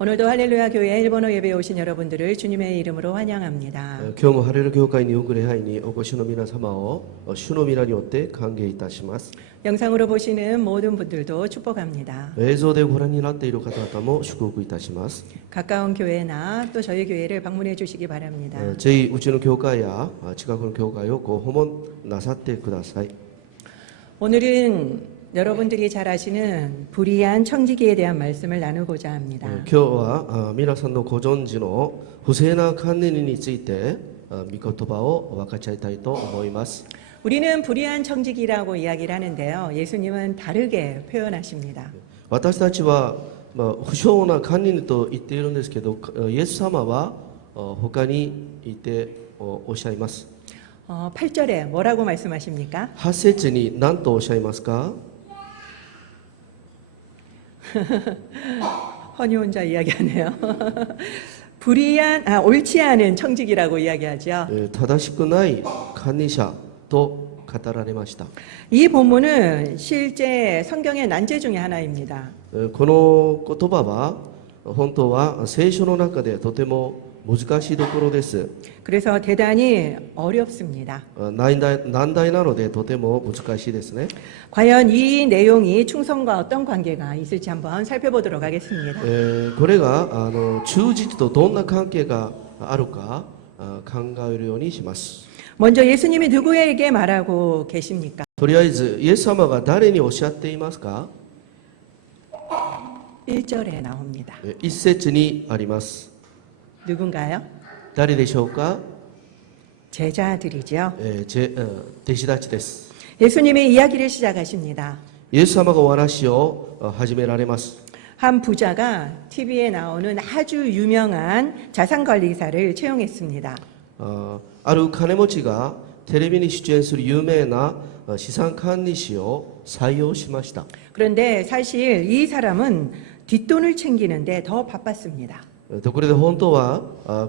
오늘도 할렐루야 교회 일본어 예배에 오신 여러분들을 주님의 이름으로 환영합니다. 今日もハレル教会によく礼拝にお越しの皆様を主の皆によって歓迎いたします。 영상으로 보시는 모든 분들도 축복합니다. 映像でご覧になっている方々も祝福いたします。 가까운 교회나 또 저희 교회를 방문해 주시기 바랍니다. ぜひうちの教会や近くの教会をご訪問なさってください。 오늘은 여러분들이 잘 아시는 불의한 청지기에 대한 말씀을 나누고자 합니다. 今日は皆さんのご存知の不正な管理について御言葉を分かち合いたいと思います。 우리는 불의한 청지기라고 이야기를 하는데요. 예수님은 다르게 표현하십니다. 私たちは不正な管理と言っているんですけど、イエス様は他にいておっしゃいます。 8절에 뭐라고 말씀하십니까? 8節に何とおっしゃいますか？ 허니 혼자 이야기하네요. 옳지 않은 청지기라고 이야기하죠. 正しくない管理者と語られました。 이 본문은 실제 성경의 난제 중에 하나입니다. この言葉は本当は聖書の中でとても難しいところです。 그래서 대단히 어렵습니다. 難題なのでとても難しいですね。 과연 이 내용이 충성과 어떤 관계가 있을지 한번 살펴보도록 하겠습니다. これが忠実とどんな関係があるか考えるようにします。 먼저 예수님이 누구에게 말하고 계십니까? とりあえずイエス様が誰におっしゃっていますか？ 1절에 나옵니다. 一節にあります。 누군가요? 誰でしょうか？ 제자들이죠. 弟子たちです。 예수님이 이야기를 시작하십니다. イエス様がお話を始められます。 한 부자가 TV에 나오는 아주 유명한 자산관리사를 채용했습니다. ある金持ちがテレビに出演する有名な資産管理士を採用しました。 그런데 사실 이 사람은 뒷돈을 챙기는데 더 바빴습니다. ところで本当は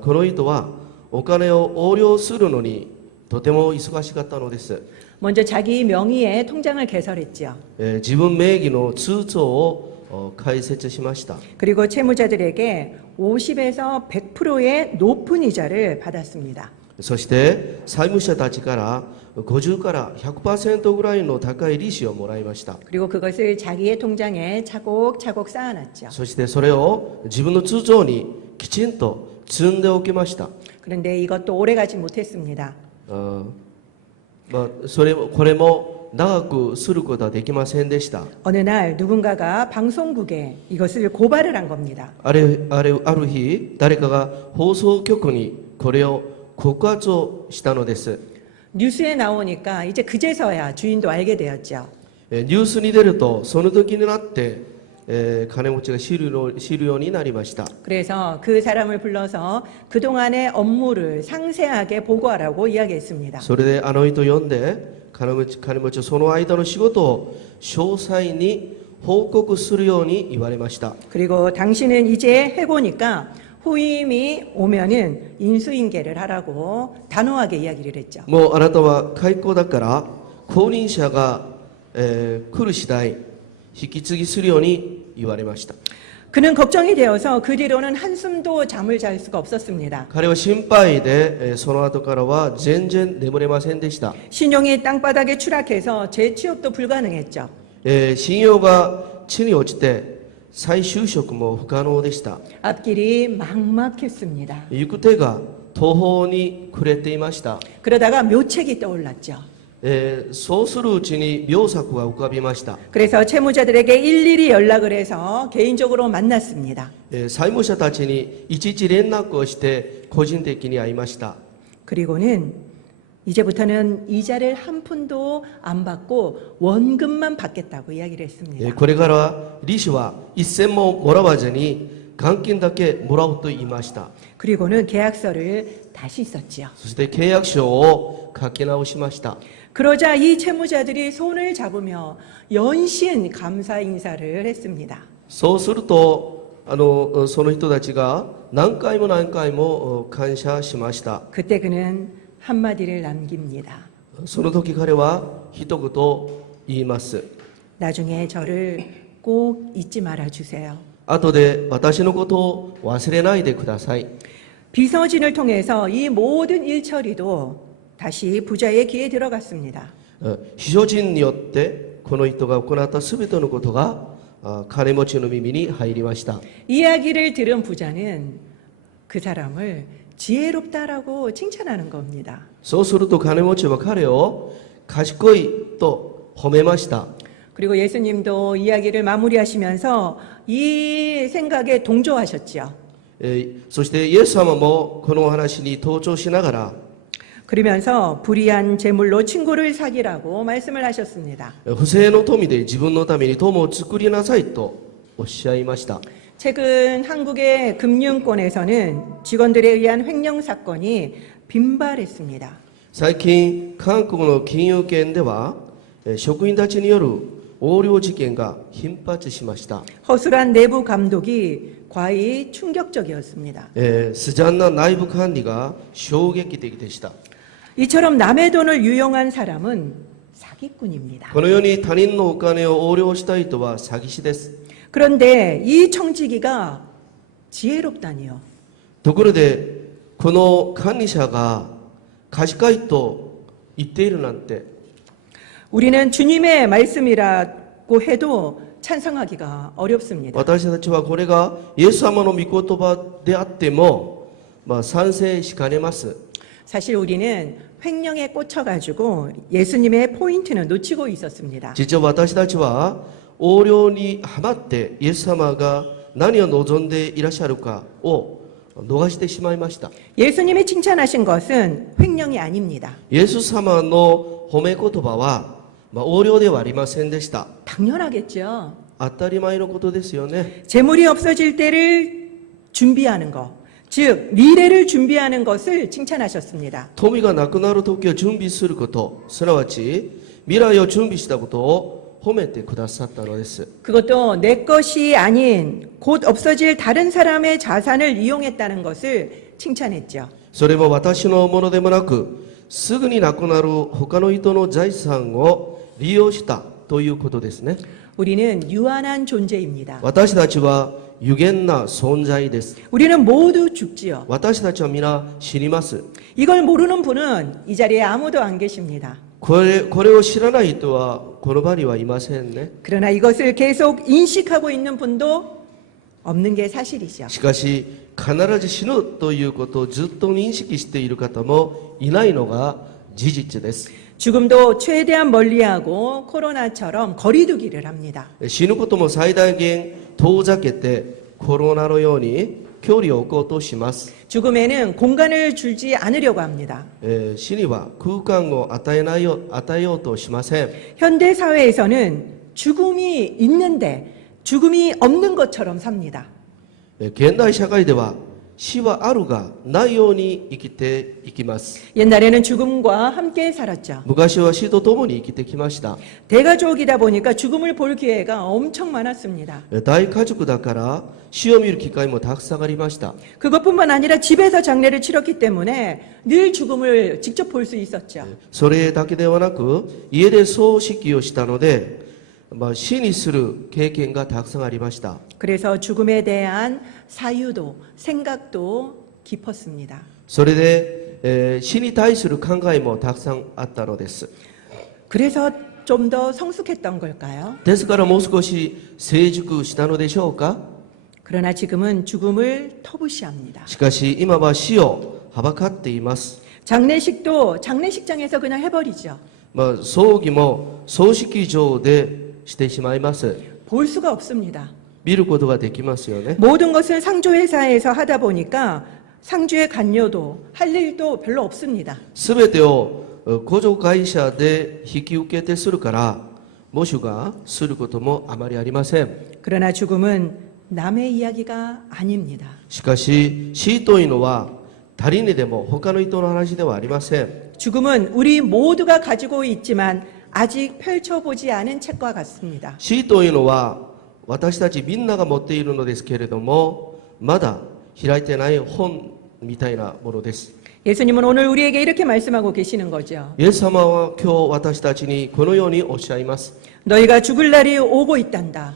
この人はお金を横領するのにとても忙しかったのです。 먼저 자기 명의의 통장을 개설했죠. 自分名義の通帳を開設しました。 그리고 채무자들에게 50에서 100%의 높은 이자를 받았습니다. そして債務者たちから50から 100% ぐらいの高い利子をもらいました。 그리고 그것을 자기의 통장에 차곡차곡 쌓아놨죠. そしてそれを自分の通帳にきちんと積んでおきました。 그런데 이것도 오래가지 못했습니다. これも長くすることはできませんでした。 어느 날 누군가가 방송국에 이것을 고발을 한 겁니다. ある日誰かが放送局にこれを告発をしたのです。 뉴스에 나오니까 이제 그제서야 주인도 알게 되었죠. ニュースに出るとその時になって、金持ちが知るようになりました。 그래서 그 사람을 불러서 그동안의 업무를 상세하게 보고하라고 이야기했습니다. それであの人呼んで金持ちはその間の仕事を詳細に報告するように言われました。 그리고 당신은 이제 해보니까 후임이 오면은 인수인계를 하라고 단호하게 이야기를 했죠. もうあなたは解雇だから後任者が、来る次第引き継ぎするように言われました。 그는 걱정이 되어서 그 뒤로는 한숨도 잠을 잘 수가 없었습니다. 彼は心配で、その後からは全然眠れませんでした。 신용이 땅바닥에 추락해서 재취업도 불가능했죠. 信用が地に落ちて再就職も不可能でした。 앞길이 막막했습니다. 行く手が途方に暮れていました。 그러다가 묘책이 떠올랐죠. そうするうちに妙策が浮かびました。 그래서 채무자들에게 일일이 연락을 해서 개인적으로 만났습니다. 債務者たちにいちいち連絡をして個人的に会いました。 그리고는 이제부터는 이자를 한 푼도 안 받고 원금만 받겠다고 이야기를 했습니다. これから利子は一銭ももらわずに元金だけもらうと言いました。 그리고는 계약서를 다시 썼지요. そして契約書を書き直しました。 그러자 이 채무자들이 손을 잡으며 연신 감사 인사를 했습니다. そうするとその人たちが何回も感謝しました。 그때 그는 한마디를 남깁니다. その時彼は一言言います。 나중에 저를 꼭 잊지 말아 주세요. 後で私のことを忘れないでください。 비서진을 통해서 이 모든 일 처리도 다시 부자의 귀에 들어갔습니다. 秘書人によってこの人が行ったすべてのことが金持ちの耳に入りました。 이야기를 들은 부자는 그 사람을 지혜롭다라고 칭찬하는 겁니다. そうすると金持ちは彼を賢いと褒めました。 그리고 예수님도 이야기를 마무리하시면서 이 생각에 동조하셨죠. そしてイエス様もこのお話に登場しながら 그러면서 불의한 재물로 친구를 사귀라고 말씀을 하셨습니다. 不正の富で自分のために友を作りなさいとおっしゃいました。 최근 한국의 금융권에서는 직원들에 의한 횡령 사건이 빈발했습니다. 最近韓国の金融圏では職員たちによる横領事件が頻発しました。 허술한 내부 감독이 과히 충격적이었습니다. スジャンな内部管理が衝撃的でした。 이처럼 남의 돈을 유용한 사람은 사기꾼입니다. このように他人のお金を横領した人は詐欺師です。 그런데 이 청지기가 지혜롭다니요. ところでこの管理者が賢いと言っているなんて 우리는 주님의 말씀이라고 해도 찬성하기가 어렵습니다. 私たちはこれがイエス様の御言葉であっても、賛成しかねます。 사실 우리는 횡령에 꽂혀가지고 예수님의 포인트는 놓치고 있었습니다. 実は私たちは横領にはまってイエス様が何を望んでいらっしゃるかを逃してしまいました。 예수님이 칭찬하신 것은 횡령이 아닙니다. イエス様の褒め言葉は、横領ではありませんでした。 당연하겠죠. 当たり前のことですよね。 재물이 없어질 때를 준비하는 것, 즉 미래를 준비하는 것을 칭찬하셨습니다. 富がなくなる時を準備すること、すなわち未来を準備したことを褒めてくださったのです。 그것도 내 것이 아닌 곧 없어질 다른 사람의 자산을 이용했다는 것을 칭찬했죠. それも私のものでもなく、すぐになくなる他の人の財産を利用したということですね。 우리는 유한한 존재입니다. 私たちは有限な存在です。 우리는 모두 죽지요. 私たちは皆死にます。 이걸 모르는 분은 이 자리에 아무도 안 계십니다. これを知らない人はこの場にはいませんね。 그러나 이것을 계속 인식하고 있는 분도 없는 게 사실이죠. しかし必ず死ぬということをずっと認識している方もいないのが事実です。 죽음도 최대한 멀리하고 코로나처럼 거리두기를 합니다. 死ぬことも最大限遠ざけてコロナのように距離を置こうとします。 죽음에는 공간을 주지 않으려고 합니다. 死には空間を与えようとしません。 현대 사회에서는 죽음이 있는데 죽음이 없는 것처럼 삽니다. 現代社会では死はあるがないように生きていきます。 옛날에는 죽음과 함께 살았죠. 昔は死と共に生きてきました。 대가족이다 보니까 죽음을 볼 기회가 엄청 많았습니다. 大家族だから死を見る機会もたくさんありました。 그것뿐만 아니라 집에서 장례를 치렀기 때문에 늘 죽음을 직접 볼 수 있었죠. それだけではなく家で葬式をしたので、死にする経験がたくさんありました。 그래서 죽음에 대한 사유도 생각도 깊었습니다. それで、死に対する考えもたくさんあったのです。 그래서 좀 더 성숙했던 걸까요? ですからもう少し成熟したのでしょうか。 그러나 지금은 죽음을 터부시합니다. しかし今は死をはばかっています。 장례식도 장례식장에서 그냥 해버리죠. 葬儀も葬式場でしてしまいます。 볼 수가 없습니다. 見ることができますよね。 모든 것을 상조회사에서 하다 보니까 상주의 간료도 할 일도 별로 없습니다. すべてを互助会社で引き受けてするから、喪主がすることもあまりありません。 그러나 죽음은 남의 이야기가 아닙니다. しかし死というのは他人にでも他の人の話ではありません。 죽음은 우리 모두가 가지고 있지만 아직 펼쳐보지 않은 책과 같습니다. 死というのは私たちみんなが持っているのですけれども、まだ開いてない本みたいなものです。 예수님은 오늘 우리에게 이렇게 말씀하고 계시는 거죠. イエス様は今日私たちにこのようにおっしゃいます。 너희가 죽을 날이 오고 있단다.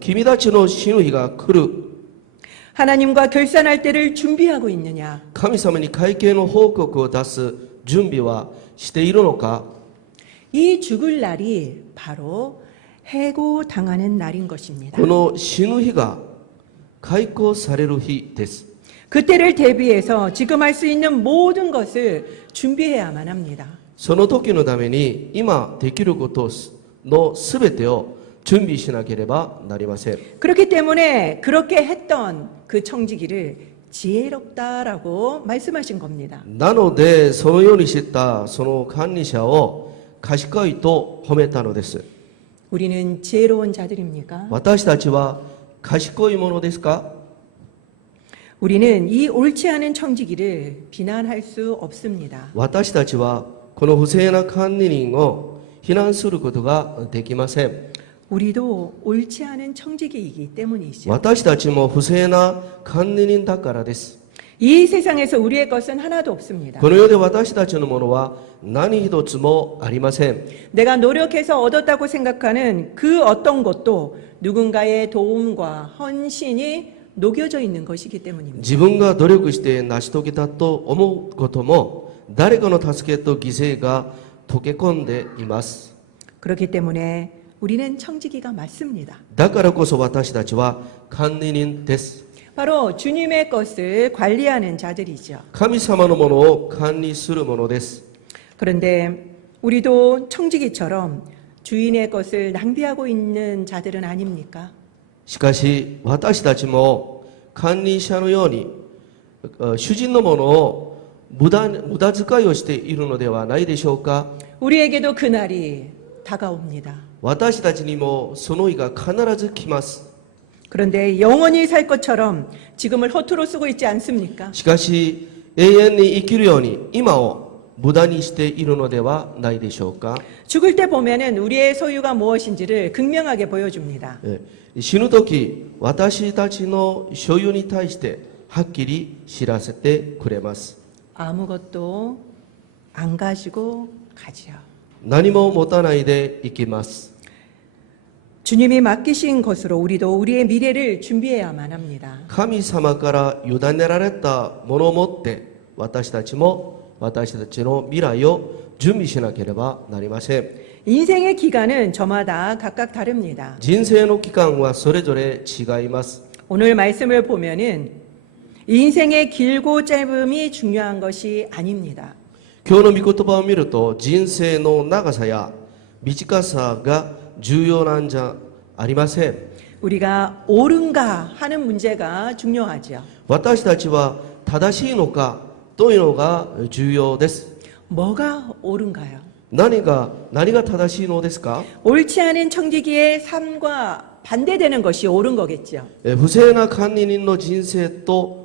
君たちの死ぬ日が来る。 하나님과 결산할 때를 준비하고 있느냐? 神様に会計の報告を出す準備はしているのか。 이 죽을 날이 바로 해고당하는 날인 것입니다. この死ぬ日が解雇される日です。 그때를 대비해서 지금 할 수 있는 모든 것을 준비해야만 합니다. その時のために今できることのすべてを準備しなければなりません。 그렇기 때문에 그렇게 했던 그 청지기를 지혜롭다라고 말씀하신 겁니다. なので、そのようにしたその管理者を賢いと褒めたのです。 우리는 지혜로운 자들입니까? 私たちは賢いものですか？ 우리는 이 옳지 않은 청지기를 비난할 수 없습니다. 私たちはこの不正な管理人を非難することができません。 우리도 옳지 않은 청지기이기 때문이죠. 私たちも不正な管理人だからです。 이 세상에서 우리의 것은 하나도 없습니다. この世で私たちのものは何一つもありません。 내가 노력해서 얻었다고 생각하는 그 어떤 것도 누군가의 도움과 헌신이 녹여져 있는 것이기 때문입니다. 自分が努力して成し遂げたと思うことも誰かの助けと犠牲が溶け込んでいます。 그렇기 때문에 우리는 청지기가 맞습니다. だからこそ私たちは管理人です。 바로 주님의 것을 관리하는 자들이죠. 神様のものを管理するものです。 그런데 우리도 청지기처럼 주인의 것을 낭비하고 있는 자들은 아닙니까? しかし私たちも管理者のように主人のものを無駄遣いをしているのではないでしょうか。 우리에게도 그날이 다가옵니다. 私たちにもその日が必ず来ます。 그런데 영원히 살 것처럼 지금을 허투루 쓰고 있지 않습니까? しかし永遠に生きるように今を無駄にしているのではないでしょうか。 죽을 때 보면은 우리의 소유가 무엇인지를 극명하게 보여줍니다. 死ぬ時私たちの所有に対してはっきり知らせてくれます。 아무것도 안 가지고 가지요. 何も持たないでいきます。 주님이 맡기신 것으로 우리도 우리의 미래를 준비해야만 합니다. 神様から委ねられたものを持って私たちも私たちの未来を準備しなければなりません。 인생의 기간은 저마다 각각 다릅니다. 人生の期間はそれぞれ違います。 오늘 말씀을 보면은 인생의 길고 짧음이 중요한 것이 아닙니다. 今日の御言葉を見ると人生の長さや短さが重要なんじゃありません。 우리가 옳은가 하는 문제가 중요하죠. 私たちは正しいのかというのが重要です。 뭐가 옳은가요? 何が正しいのですか？ 옳지 않은 청지기의 삶과 반대되는 것이 옳은 거겠죠. 不正な管理人の人生と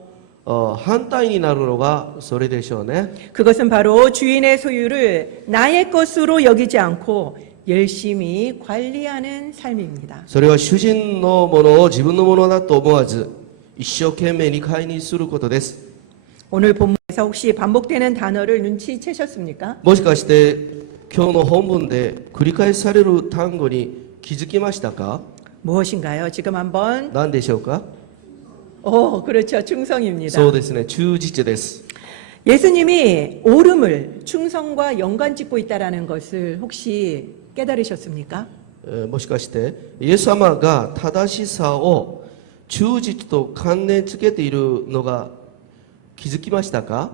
反対になるのがそれでしょうね。 그것은 바로 주인의 소유를 나의 것으로 여기지 않고 열심히 관리하는 삶입니다. それは主人のものを自分のものだと思わず一生懸命に介にすることです。 오늘 본문에서 혹시 반복되는 단어를 눈치채셨습니까? もしかして今日の本文で繰り返される単語に気づきましたか？ 무엇인가요? 지금 한번. 何でしょうか？ 그렇죠. 충성입니다. そうですね、忠実です。 예수님이 옳음을 충성과 연관 짓고 있다라는 것을 혹시 깨달으셨습니까? もしかしてイエス様が正しさを忠実と関連付けているのが気づきましたか？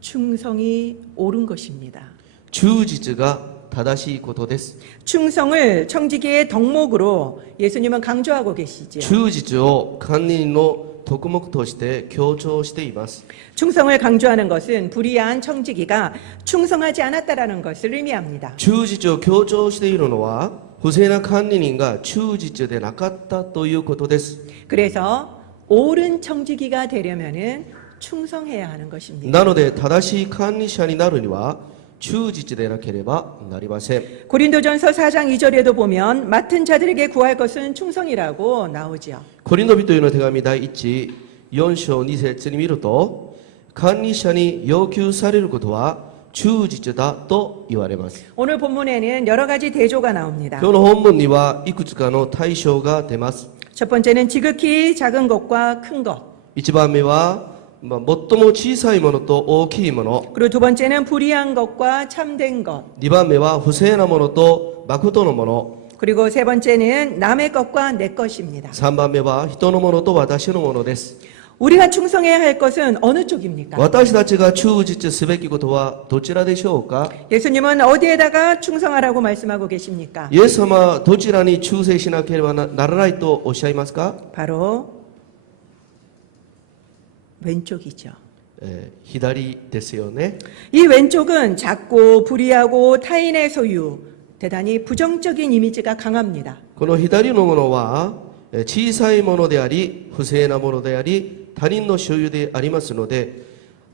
충성이 옳은 것입니다. 忠実が正しいことです。 충성을 청지기의 덕목으로 예수님은 강조하고 계시죠. 忠実を管理人の徳目として強調しています。 충성을 강조하는 것은 불의한 청지기가 충성하지 않았다라는 것을 의미합니다. 忠実を強調しているのは不正な管理人が忠実でなかったということです。 그래서 옳은 청지기가 되려면은 충성해야 하는 것입니다. なので正しい管理者になるには忠実でなければなりません。 고린도전서 4장 2절에도 보면 맡은 자들에게 구할 것은 충성이라고 나오죠. コリント人への手紙第1、4章2節に見ると、管理者に要求されることは忠実だと言われます。 오늘 본문에는 여러 가지 대조가 나옵니다. 今日の本文にはいくつかの対象が出ます。 첫 번째는 지극히 작은 것과 큰 것. 1番目は、最も小さいものと大きいもの。 그리고 두 번째는 불의한 것과 참된 것. 2番目は不正なものと誠のもの。 그리고 세 번째는 남의 것과 내 것입니다. 3番目は人のものと私のものです。 우리가 충성해야 할 것은 어느 쪽입니까? 私たちが忠実すべきことはどちらでしょうか？ 예수님은 어디에다가 충성하라고 말씀하고 계십니까? イエス様はどちらに忠誠しなければならないとおっしゃいますか？ 바로 왼쪽이죠. 左ですよね。 이 왼쪽은 작고 불의하고 타인의 소유, 대단히 부정적인 이미지가 강합니다. この左のものは小さいものであり不正なものであり他人の所有でありますので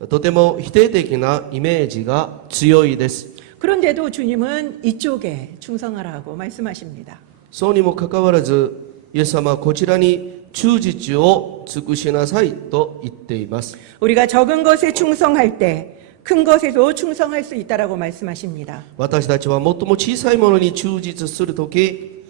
とても否定的なイメージが強いです。 그런데도 주님은 이쪽에 충성하라고 말씀하십니다. そうにもかかわらずイエス様はこちらに忠実を尽くしなさいと言っています。 우리가 적은 것에 충성할 때 큰 것에도 충성할 수 있다라고 말씀하십니다. 私たちは最も小さいものに忠実するとき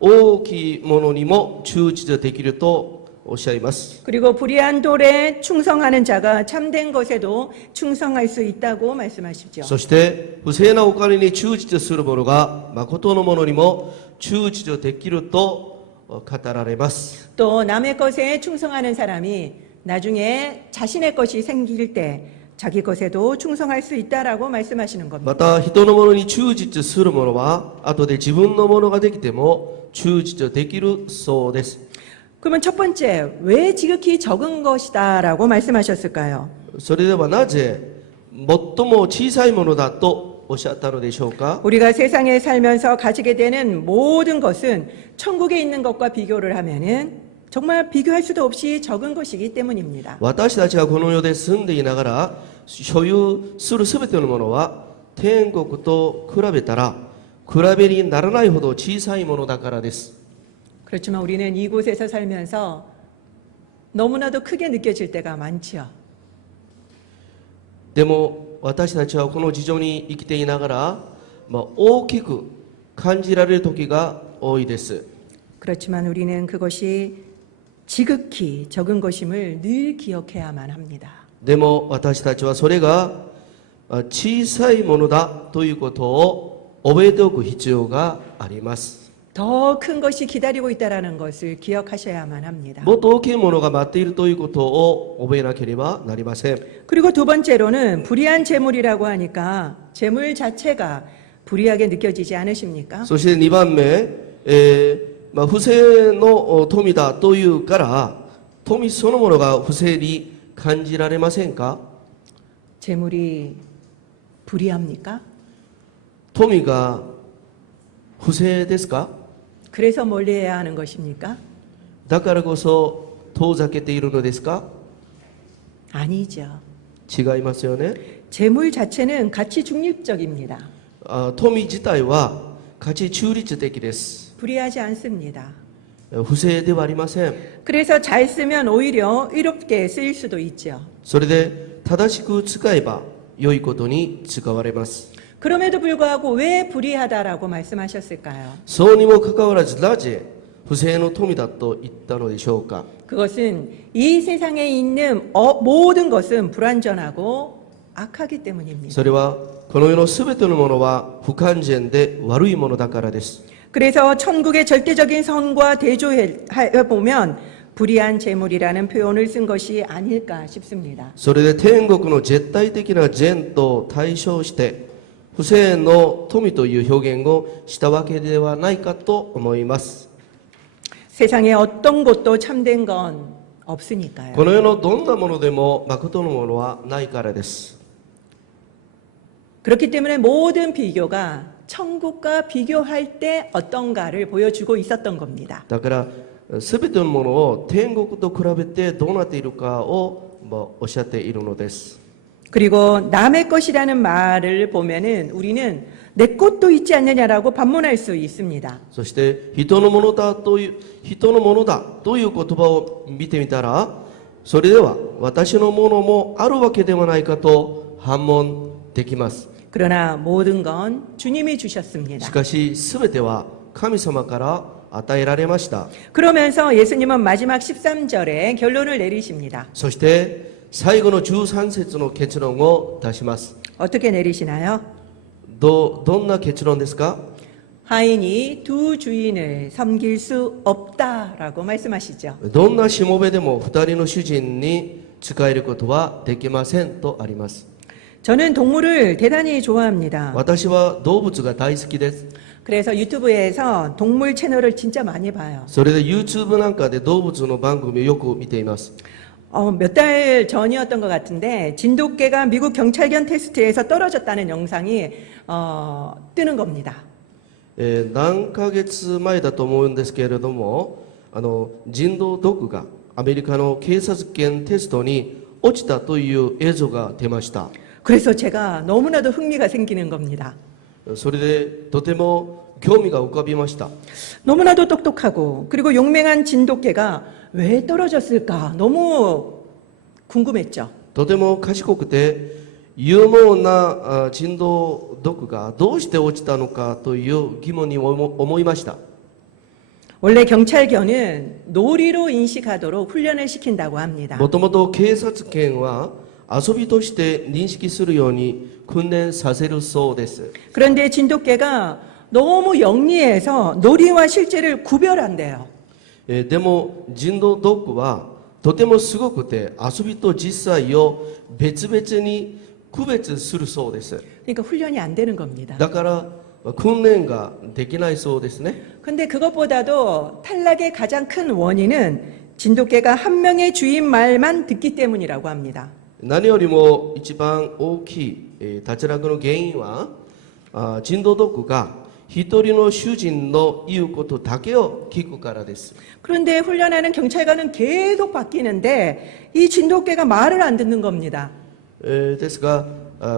大きいものにも忠実できるとおっしゃいます。 그리고 불의한 돌에 충성하는 자가 참된 것에도 충성할 수 있다고 말씀하시죠. そして不正なお金に忠実する者が誠のものにも忠実できると語られます。 또 남의 것에 충성하는 사람이 나중에 자신의 것이 생길 때 자기 것에도 충성할 수 있다라고 말씀하시는 겁니다. また人のものに忠実する者は後で自分のものができても忠実できるそうです。 그러면 첫 번째, 왜 지극히 적은 것이다라고 말씀하셨을까요? それではなぜ最も小さいものだとおっしゃったのでしょうか？ 우리가 세상에 살면서 가지게 되는 모든 것은 천국에 있는 것과 비교를 하면은 정말 비교할 수도 없이 적은 것이기 때문입니다. 私たちがこの世で住んでいながら所有するすべてのものは天国と比べたら比べにならないほど小さいものだからです。 그렇지만 우리는 이곳에서 살면서 너무나도 크게 느껴질 때가 많지요. でも私たちはこの地上に生きていながら、大きく感じられる時が多いです。 그렇지만 우리는 그것이 지극히 적은 것임을 늘 기억해야만 합니다. でも私たちはそれが小さいものだということを覚えておく必要があります。 더 큰 것이 기다리고 있다라는 것을 기억하셔야만 합니다. もっと大きいものが待っているということを覚えなければなりません。 그리고 두 번째로는 불의한 재물이라고 하니까 재물 자체가 불의하게 느껴지지 않으십니까? そして2番目、不正の富だというから富そのものが不正に感じられませんか？ 재물이 불의합니까? 富が不正ですか？ 그래서 멀리해야 하는 것입니까? だからこそ遠ざけているのですか？ 아니죠. 違いますよね。 재물 자체는 가치 중립적입니다. 富自体は価値中立的です。 불의하지 않습니다. 不正ではありません。 그래서 잘 쓰면 오히려 의롭게 쓰일 수도 있죠. それで正しく使えば良いことに使われます。 그럼에도 불구하고 왜 불의하다라고 말씀하셨을까요? そうにもかかわらずなぜ不正の富だと言ったのでしょうか？ 그것은 이 세상에 있는 모든 것은 불완전하고 악하기 때문입니다. それはこの世のすべてのものは不完全で悪いものだからです。 그래서 천국의 절대적인 선과 대조해 보면 불의한 재물이라는 표현을 쓴 것이 아닐까 싶습니다. それで天国の絶対的な善と対照して不正の富という表現をしたわけではないかと思います。 세상에 어떤 것도 참된 건 없으니까요. この世のどんなものでも誠のものはないからです。 그렇기 때문에 모든 비교가 천국과 비교할 때 어떤가를 보여주고 있었던 겁니다. だからすべてのものを天国と比べてどうなっているかをおっしゃっているのです。 그리고 남의 것이라는 말을 보면은 우리는 내 것도 있지 않느냐라고 반문할 수 있습니다. そして人のものだという言葉を見てみたらそれでは私のものもあるわけではないかと反問できます。 그러나 모든 건 주님이 주셨습니다. しかし全ては神様から与えられました。 그러면서 예수님은 마지막 13절에 결론을 내리십니다. そして最後の13節の結論を出します。 어떻게 내리시나요? どんな結論ですか？ 하인이 두 주인을 섬길 수 없다라고 말씀하시죠. どんなしもべでも二人の主人に仕えることはできませんとあります。 저는 동물을 대단히 좋아합니다. 私は動物が大好きです。 그래서 유튜브에서 동물 채널을 진짜 많이 봐요. それで YouTube なんかで動物の番組をよく見ています。 몇 달 전이었던 것 같은데 진돗개가 미국 경찰견 테스트에서 떨어졌다는 영상이 뜨는 겁니다. 何ヶ月前だと思うんですけれども、人道ドッグがアメリカの警察犬テストに落ちたという映像が出ました。 그래서 제가 너무나도 흥미가 생기는 겁니다. それでとても興味が浮かびました。 너무나도 똑똑하고 그리고 용맹한 진돗개가 왜 떨어졌을까 너무 궁금했죠. とても賢くて勇猛な人道ドッグがどうして落ちたのかという疑問に思いました。 원래 경찰견은 놀이로 인식하도록 훈련을 시킨다고 합니다. もともと警察犬は遊びとして認識するように訓練させるそうです。 그런데 진돗개가 너무 영리해서 놀이와 실제를 구별한대요. でも人道ドッグはとてもすごくて遊びと実際を別々に区別するそうです。 그러니까 훈련이 안 되는 겁니다. だから訓練ができないそうですね。 근데 그것보다도 탈락의 가장 큰 원인은 진돗개가 한 명의 주인 말만 듣기 때문이라고 합니다. 何よりも一番大きい脱落の原因は人道ドッグが一人の主人の言うことだけを聞くからです。 그런데 훈련하는 경찰관은 계속 바뀌는데 이 진돗개가 말을 안 듣는 겁니다. ですが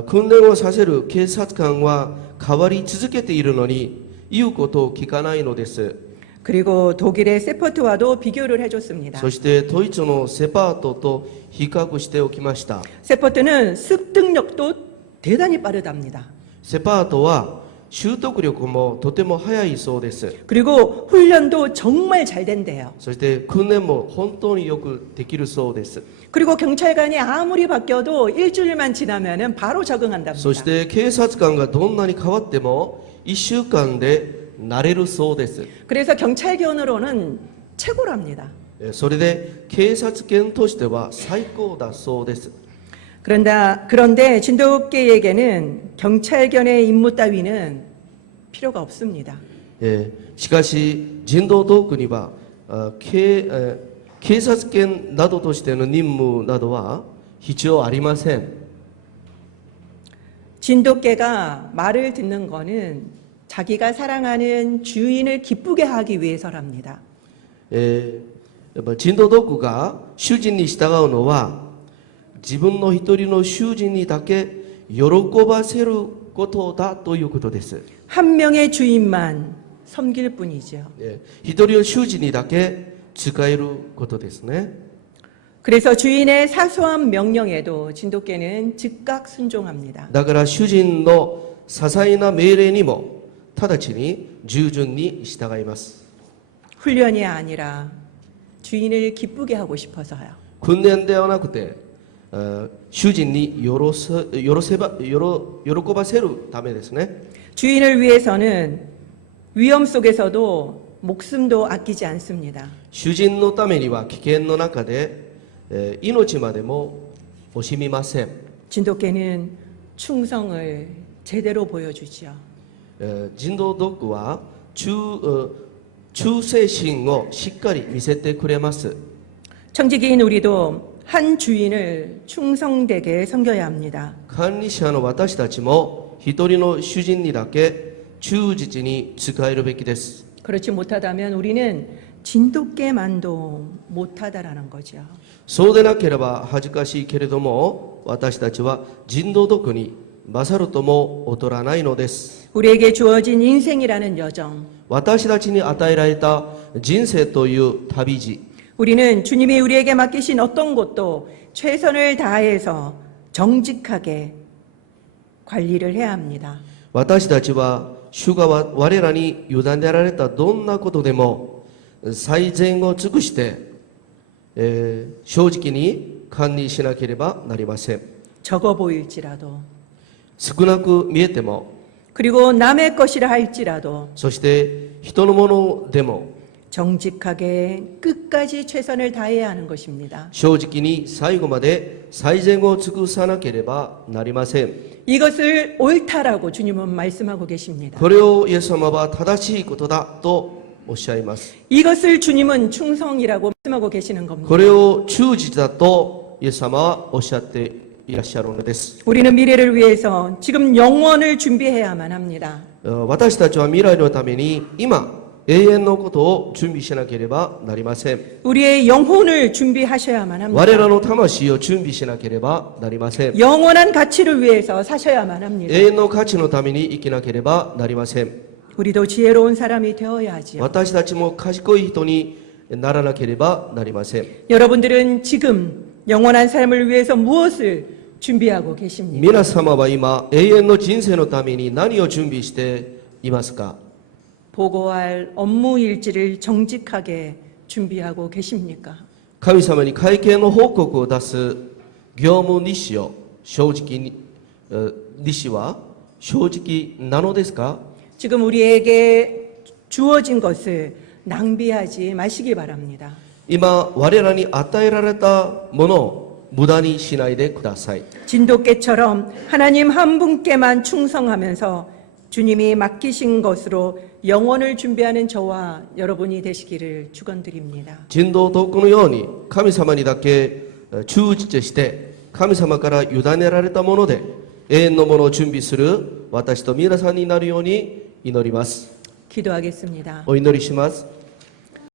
訓練をさせる警察官は変わり続けているのに言うことを聞かないのです。 그리고 독일의 세퍼트와도 비교를 해줬습니다. そしてドイツのセパートと比較しておきました。 세퍼트는 습득력도 대단히 빠르답니다. セパートは習得力もとても速いそうです。 그리고 훈련도 정말 잘 된대요. そして訓練も本当によくできるそうです。 그리고 경찰관이 아무리 바뀌어도 일주일만 지나면은 바로 적응한답니다. そして警察官がどんなに変わっても1週間で慣れるそうです。 그래서 경찰견으로는 최고랍니다. それで警察犬としては最高だそうです。 그런데 진돗개에게는 경찰견의 임무 따위는 필요가 없습니다. しかし人道ドッグには警察犬などとしての任務などは必要ありません。 진돗개가 말을 듣는 거는 자기가 사랑하는 주인을 기쁘게 하기 위해서랍니다. やっぱ人道ドッグが主人に従うのは自分の一人の主人にだけ喜ばせることだということです。 한 명의 주인만 섬길 뿐이죠. 一人の主人にだけ仕えることですね。 그래서 주인의 사소한 명령에도 진돗개는 즉각 순종합니다. だから主人の些細な命令にも直ちに従順に従います。 훈련이 아니라 주인을 기쁘게 하고 싶어서요. 訓練ではなくて主人に喜ばせるためですね。 주인을 위해서는 위험 속에서도 목숨도 아끼지 않습니다. 主人のためには危険の中で命までも惜しみません。 진돗개는 충성을 제대로 보여주죠. 人道ドッグは忠誠心をしっかり見せてくれます。 청지기인 우리도 한 주인을 충성되게 섬겨야 합니다. 管理者の私たちも一人の主人にだけ忠実に仕えるべきです。 그렇지 못하다면 우리는 진돗개만도 못하다라는 거죠. そうでなければ恥ずかしいけれども私たちは人道ドッグに勝るとも劣らないのです。 우리에게 주어진 인생이라는 여정. 私たちに与えられた人生という旅路。 우리는 주님이 우리에게 맡기신 어떤 것도 최선을 다해서 정직하게 관리를 해야 합니다. 私たちは主が我らに委ねられたどんなことでも最善を尽くして、正直に管理しなければなりません。 적어 보일지라도 少なく見えても、 그리고 남의 것이라 할지라도 そして人のものでも 정직하게 끝까지 최선을 다해야 하는 것입니다. 正直に最後まで最善を尽くさなければなりません。 이것을 옳다라고 주님은 말씀하고 계십니다. これをイエス様は正しいことだとおっしゃいます。 이것을 주님은 충성이라고 말씀하고 계시는 겁니다. これを忠実だとイエス様はおっしゃっていらっしゃるのです。 우리는 미래를 위해서 지금 영원을 준비해야만 합니다. 私たちは未来のために今永遠のことを準備しなければなりません。 우리의 영혼을 준비하셔야만 합니다. 我らの魂を準備しなければなりません。 영원한 가치를 위해서 사셔야만 합니다. 永遠の価値のために生きなければなりません。 우리도 지혜로운 사람이 되어야 하지요. 私たちも賢い人にならなければなりません。 여러분들은 지금 영원한 삶을 위해서 무엇을 준비하고 계십니까? 皆様は今永遠の人生のために何を準備していますか？ 보고할 업무 일지를 정직하게 준비하고 계십니까? 神様に会見の報告を出す業務日誌を正直に日誌は正直なのですか？ 지금 우리에게 주어진 것을 낭비하지 마시기 바랍니다. 今我らに与えられたものを無駄にしないでください。 진돗개처럼 하나님 한 분께만 충성하면서 주님이 맡기신 것으로 영원을 준비하는 저와 여러분이 되시기를 축원드립니다. 人道徳のように神様にだけ忠実して神様から委ねられたもので永遠のものを準備する私と皆さんになるように祈ります。 기도하겠습니다. お祈りします。